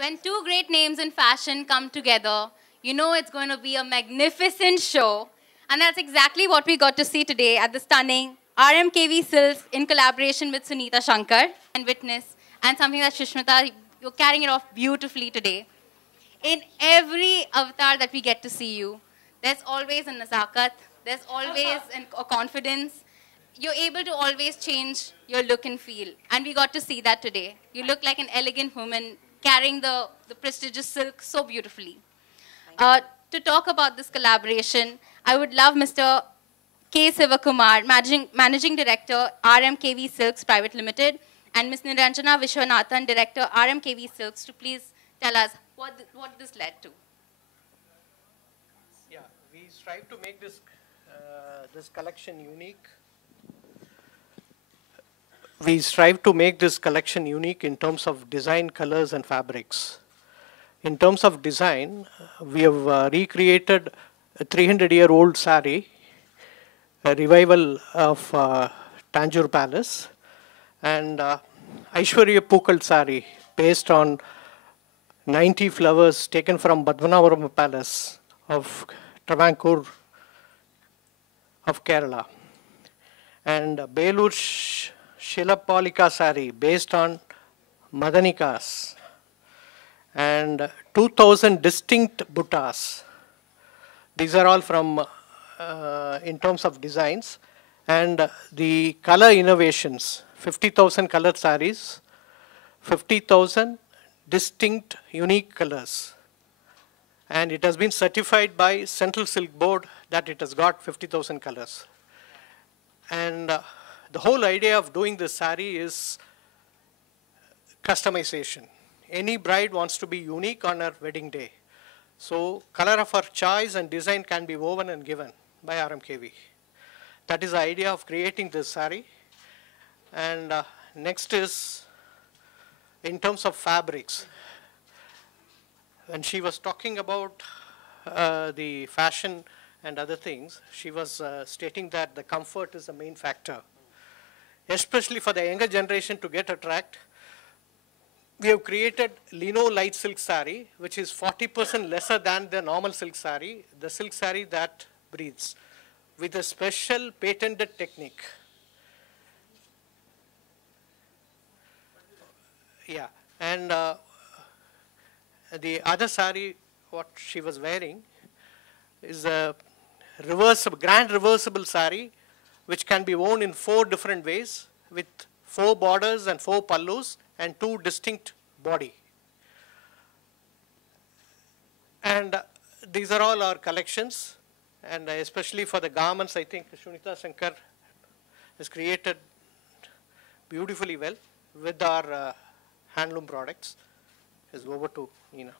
When two great names in fashion come together, you know it's going to be a magnificent show. And that's exactly what we got to see today at the stunning RMKV Silks in collaboration with Sunita Shankar and Witness, and something that Sushmita, you're carrying it off beautifully today. In every avatar that we get to see you, there's always a nazakat, there's always a confidence. You're able to always change your look and feel. And we got to see that today. You look like an elegant woman carrying the prestigious silk so beautifully. To talk about this collaboration, I would love Mr. K. Sivakumar, Managing Director, RMKV Silks Private Limited, and Ms. Niranjana Vishwanathan, Director, RMKV Silks, to please tell us what this led to. Yeah, we strive to make this collection unique. We strive to make this collection unique in terms of design, colors, and fabrics. In terms of design, we have recreated a 300-year-old sari, a revival of Tanjore Palace, and Aishwarya Pukal sari, based on 90 flowers taken from Padmanabharam Palace of Travancore of Kerala. And Belur Shilapalika sari, based on Madanikas. And 2,000 distinct buttas. These are all from, in terms of designs. And the color innovations, 50,000 colored saris, 50,000 distinct, unique colors. And it has been certified by Central Silk Board that it has got 50,000 colors. And the whole idea of doing this sari is customization. Any bride wants to be unique on her wedding day. So color of her choice and design can be woven and given by RMKV. That is the idea of creating this sari. And next is in terms of fabrics. When she was talking about the fashion and other things, she was stating that the comfort is the main factor. Especially for the younger generation to get attracted, we have created lino light silk sari, which is 40% lesser than the normal silk sari, the silk sari that breathes, with a special patented technique. Yeah, and the other sari, what she was wearing, is a grand reversible sari, which can be worn in 4 different ways, with 4 borders and 4 pallus, and 2 distinct body. And these are all our collections, and especially for the garments, I think Sushmita Shankar has created beautifully well with our handloom products. Is over to Nina.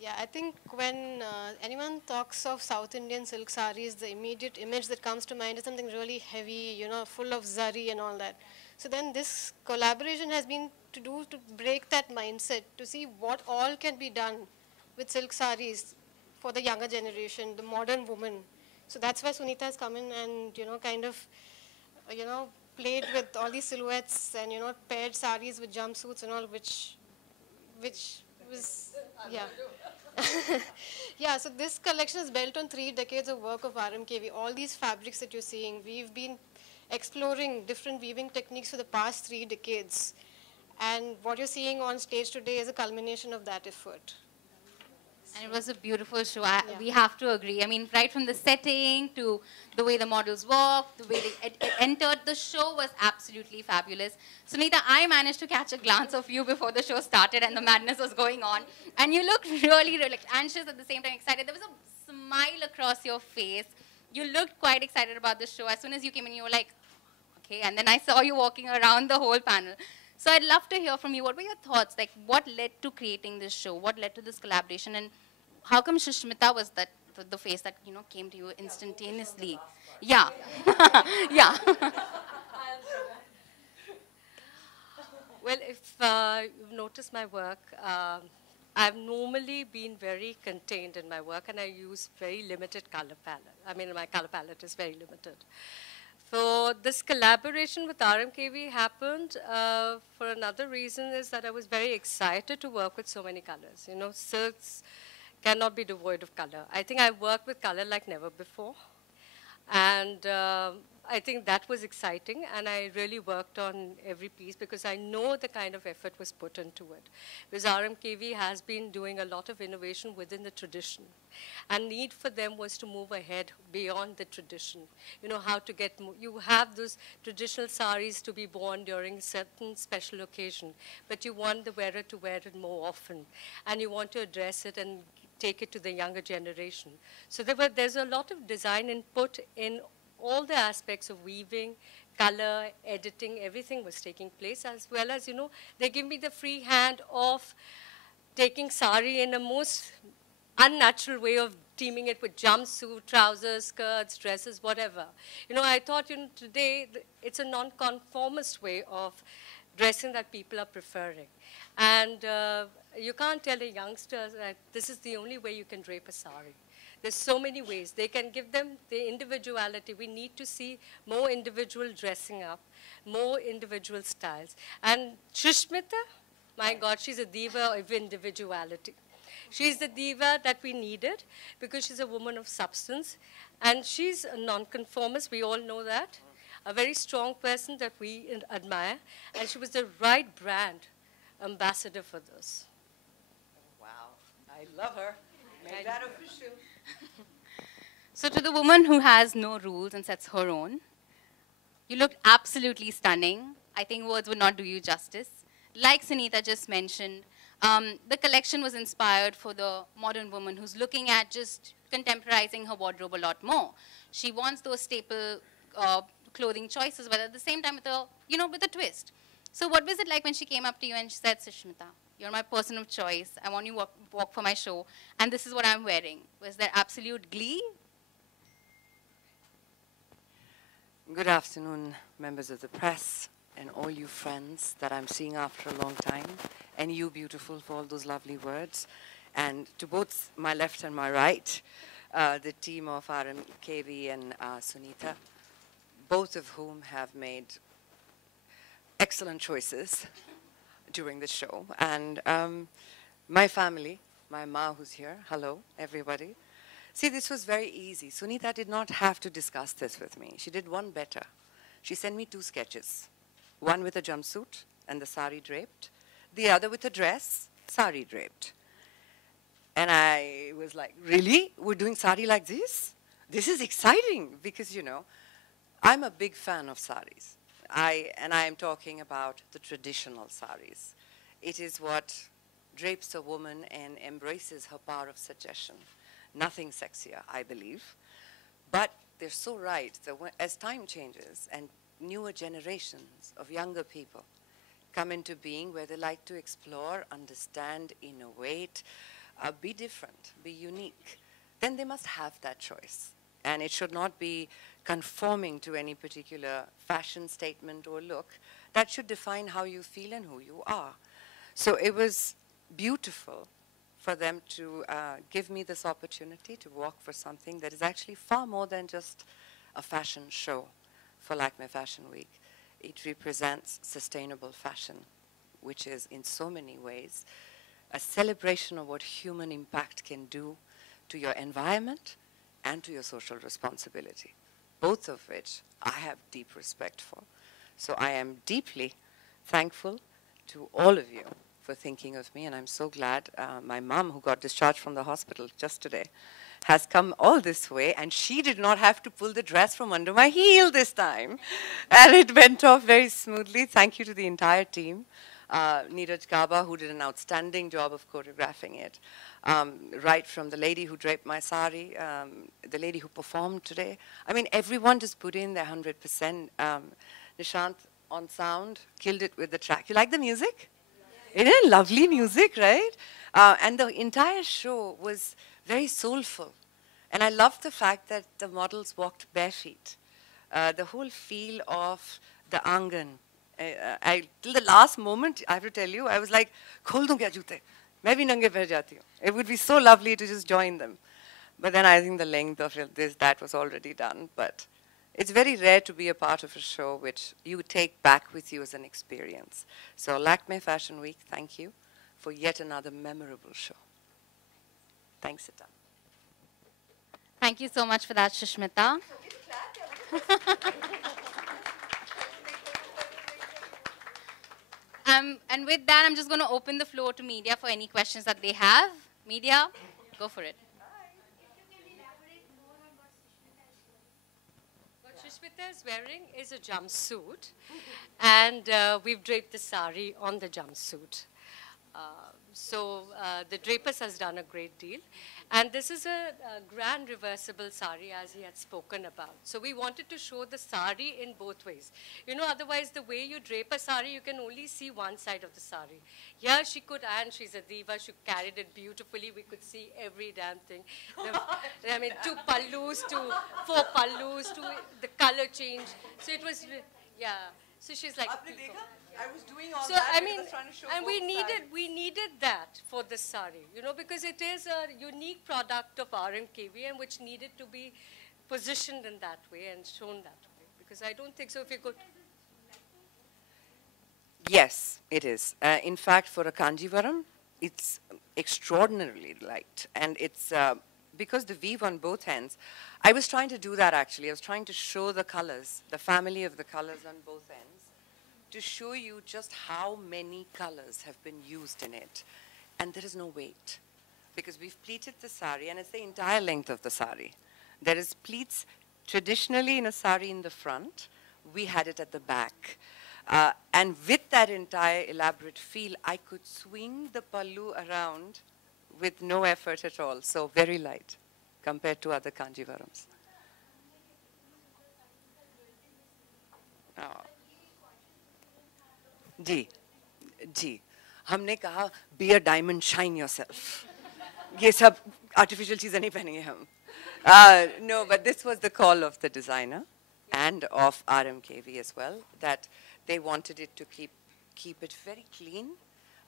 Yeah, I think when anyone talks of South Indian silk saris, the immediate image that comes to mind is something really heavy, you know, full of zari and all that. So then this collaboration has been to break that mindset, to see what all can be done with silk saris for the younger generation, the modern woman. So that's why Sunita has come in and, you know, kind of, you know, played with all these silhouettes and, you know, paired saris with jumpsuits and all, which was, yeah. Yeah, so this collection is built on 3 decades of work of RMKV. All these fabrics that you're seeing, we've been exploring different weaving techniques for the past 3 decades. And what you're seeing on stage today is a culmination of that effort. And it was a beautiful show. We Yeah. have to agree. I mean, right from the setting to the way the models walked, the way they entered, the show was absolutely fabulous. Sunita, I managed to catch a glance of you before the show started and the madness was going on. And you looked really, really anxious at the same time, excited. There was a smile across your face. You looked quite excited about the show. As soon as you came in, you were like, okay. And then I saw you walking around the whole panel. So I'd love to hear from you. What were your thoughts? Like, what led to creating this show? What led to this collaboration? And how come Sushmita was the face that, you know, came to you instantaneously? Yeah. Yeah. Well, if you've noticed my work, I've normally been very contained in my work, and I use very limited color palette. I mean, my color palette is very limited. So this collaboration with RMKV happened for another reason is that I was very excited to work with so many colors. You know, silks cannot be devoid of color. I think I worked with color like never before. And I think that was exciting, and I really worked on every piece because I know the kind of effort was put into it. Because RMKV has been doing a lot of innovation within the tradition. And need for them was to move ahead beyond the tradition. You know, how to get, you have those traditional saris to be worn during certain special occasion, but you want the wearer to wear it more often. And you want to address it and take it to the younger generation. So there's a lot of design input in all the aspects of weaving, color, editing, everything was taking place, as well as, you know, they give me the free hand of taking sari in a most unnatural way of teaming it with jumpsuit, trousers, skirts, dresses, whatever. You know, I thought, you know, today it's a non-conformist way of dressing that people are preferring. And you can't tell a youngster that this is the only way you can drape a sari. There's so many ways. They can give them the individuality. We need to see more individual dressing up, more individual styles. And Sushmita, my God, she's a diva of individuality. She's the diva that we needed because she's a woman of substance. And she's a nonconformist, we all know that. A very strong person that we admire. And she was the right brand ambassador for this. Wow, I love her. Make that official. So to the woman who has no rules and sets her own, you looked absolutely stunning. I think words would not do you justice. Like Sunita just mentioned, the collection was inspired for the modern woman who's looking at just contemporizing her wardrobe a lot more. She wants those staple clothing choices, but at the same time with a, you know, with a twist. So what was it like when she came up to you and she said, Sushmita, you're my person of choice. I want you to walk for my show, and this is what I'm wearing. Was there absolute glee? Good afternoon, members of the press, and all you friends that I'm seeing after a long time, and you, beautiful, for all those lovely words. And to both my left and my right, the team of RMKV and Sunita, both of whom have made excellent choices during the show. And my family, my ma who's here, hello, everybody. See, this was very easy. Sunita did not have to discuss this with me. She did one better. She sent me 2 sketches, one with a jumpsuit and the sari draped, the other with a dress, sari draped. And I was like, really? We're doing sari like this? This is exciting because, you know, I'm a big fan of saris. And I am talking about the traditional saris. It is what drapes a woman and embraces her power of suggestion. Nothing sexier, I believe. But they're so right that as time changes and newer generations of younger people come into being where they like to explore, understand, innovate, be different, be unique, then they must have that choice. And it should not be conforming to any particular fashion statement or look. That should define how you feel and who you are. So it was beautiful for them to give me this opportunity to walk for something that is actually far more than just a fashion show for Lakme Fashion Week. It represents sustainable fashion, which is in so many ways a celebration of what human impact can do to your environment and to your social responsibility, both of which I have deep respect for. So I am deeply thankful to all of you for thinking of me, and I'm so glad my mom, who got discharged from the hospital just today, has come all this way, and she did not have to pull the dress from under my heel this time. And it went off very smoothly. Thank you to the entire team. Neeraj Gaba, who did an outstanding job of choreographing it. Right from the lady who draped my sari, the lady who performed today. I mean, everyone just put in their 100%. Nishant on sound, killed it with the track. You like the music? Isn't it lovely music, right? And the entire show was very soulful. And I loved the fact that the models walked bare feet. The whole feel of the angan. Till the last moment, I have to tell you, I was like, khol dun kya joote? Main bhi nange pair jati hu. It would be so lovely to just join them. But then I think the length of that was already done. But It's very rare to be a part of a show which you take back with you as an experience. So Lakme Fashion Week, thank you for yet another memorable show. Thanks, Sita. Thank you so much for that, Sushmita. And with that, I'm just going to open the floor to media for any questions that they have. Media, go for it. What Sushmita is wearing is a jumpsuit, and we've draped the sari on the jumpsuit. So the drapers has done a great deal. And this is a grand reversible sari, as he had spoken about. So we wanted to show the sari in both ways. You know, otherwise the way you drape a sari, you can only see one side of the sari. Here she could, and she's a diva, she carried it beautifully. We could see every damn thing. I mean, 2 pallus to 4 pallus to the color change. So it was, yeah. So she's like, I was doing all so that. I mean, and we needed that for this sari, you know, because it is a unique product of RMKV and which needed to be positioned in that way and shown that way. Because I don't think so. If you could, Yes, it is. In fact, for a Kanjivaram, it's extraordinarily light. And it's because the weave on both ends. I was trying to do that actually. I was trying to show the colors, the family of the colors on both ends, to show you just how many colors have been used in it. And there is no weight. Because we've pleated the sari, and it's the entire length of the sari. There is pleats traditionally in a sari in the front. We had it at the back. And with that entire elaborate feel, I could swing the pallu around with no effort at all. So very light compared to other Kanjivarams. जी जी हमने कहा be a diamond, shine yourself. ये सब artificial चीजें नहीं पहनेंगे हम. No, but this was the call of the designer and of RMKV as well, that they wanted it to keep it very clean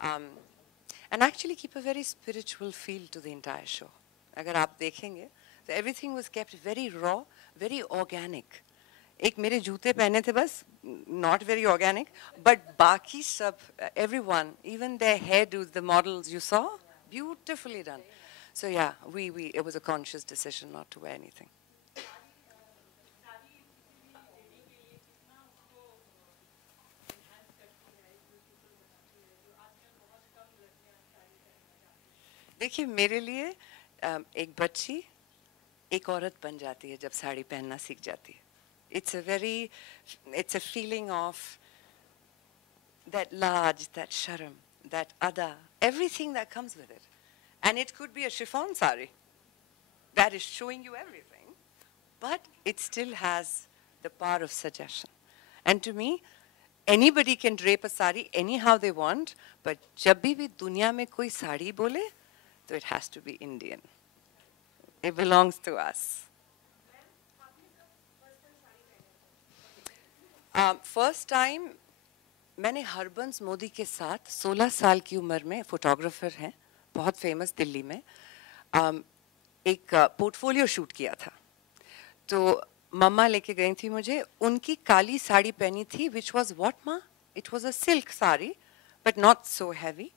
and actually keep a very spiritual feel to the entire show. अगर आप देखेंगे, so everything was kept very raw, very organic. एक मेरे जूते पहने थे बस, not very organic, but बाकी सब, everyone, even their hairdos, the models you saw, beautifully done. So yeah, it was a conscious decision not to wear anything. देखिए मेरे लिए एक बच्ची एक औरत बन जाती है जब साड़ी पहनना सीख जाती है. It's a feeling of that laj, that sharam, that ada, everything that comes with it. And it could be a chiffon sari that is showing you everything, but it still has the power of suggestion. And to me, anybody can drape a sari anyhow they want, but जब भी दुनिया में कोई साड़ी बोले, so it has to be Indian. It belongs to us. First time, मैंने हरबंस मोदी के साथ 16 साल की उम्र में फोटोग्राफर हैं, बहुत फेमस दिल्ली में, एक पोर्टफोलियो शूट किया था. तो मम्मा लेके गई थी मुझे, उनकी काली साड़ी पहनी थी, which was what ma? It was a silk sari, but not so heavy.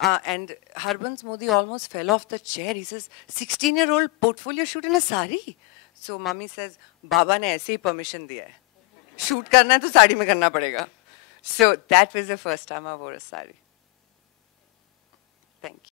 And Harbans Modi almost fell off the chair. He says, 16-year-old portfolio shoot in a sari? So Mummy says, Baba ne aise hi permission diya hai. Shoot karna hai to sari mein karna padega. So that was the first time I wore a sari. Thank you.